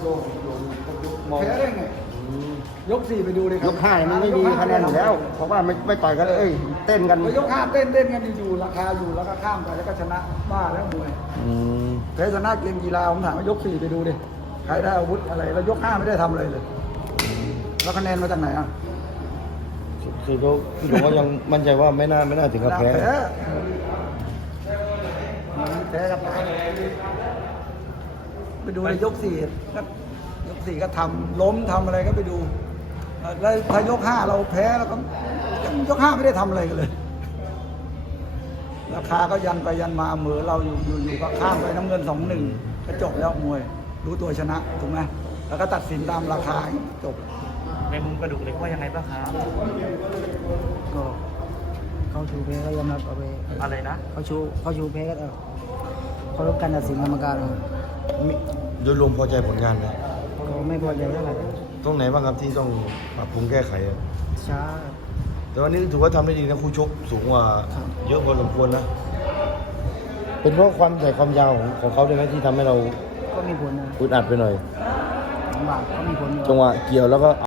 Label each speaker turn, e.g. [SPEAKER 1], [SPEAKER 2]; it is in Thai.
[SPEAKER 1] แพ้ได้ไงยก4ไปดูเลยครับ
[SPEAKER 2] ยก 5มันไม่มีคะแนนอยู่แล้วเพราะว่าไม่ต่อยกันเลยเต้นกัน
[SPEAKER 1] ยก5เต้นกันอยู่ราคาอยู่แล้วก็ข้ามไปแล้วก็ชนะบ้าแล้วมวยแพ้ชนะเกมกีฬาผมถามว่ายก4ไปดูดิใครได้อาวุธอะไรแล้วยก5ไม่ได้ทำอะไรเลยแล้วคะแนนมาจากไหนอ่ะ
[SPEAKER 2] คือเขาก็ยังมั่นใจว่าไม่น่าถึงกับแพ้
[SPEAKER 1] แพ้กับไปดูในยก4ก็ยก4ก็ทำล้มทำอะไรก็ไปดูแล้วพอยก5เราแพ้แล้วก็ยก5ไม่ได้ทำอะไรกันเลยราคาก็ยันไปยันมาเหมือเราอยู่ก็ข้ามไปน้ำเงิน2-1ก็จบแล้วมวยรู้ตัวชนะถูกไหมแล้วก็ตัดสินตามราคาจบ
[SPEAKER 3] ในมุมกระดูกเหล็กว่ายังไงบ้างครับ
[SPEAKER 4] ก็เขาชูเพก็ยอมรับเอาไป
[SPEAKER 3] อะไรนะ
[SPEAKER 4] เขาชูเพก็เขารบการตัดสินกรรมการครับ
[SPEAKER 2] โดยรวมพอใจผลงานไหม
[SPEAKER 4] ก็ไม่พอใจเท่าไหร่
[SPEAKER 2] ตรงไหนบ้างครับที่ต้องปรับปรุงแก้ไขอะ
[SPEAKER 4] ช้า
[SPEAKER 2] แต่วันนี้ถือว่าทำได้ดีนะคู่ชกสูงกว่าเยอะพอสมควรนะเป็นเพราะความยาวของเขาด้วยไหมที่ทำให้เรา
[SPEAKER 4] ก็มีผลนะ
[SPEAKER 2] อึดอัดไปหน่อย
[SPEAKER 4] ลำบากก็มีผลอยู่
[SPEAKER 2] จังหวะเกี่ยวแล้วก็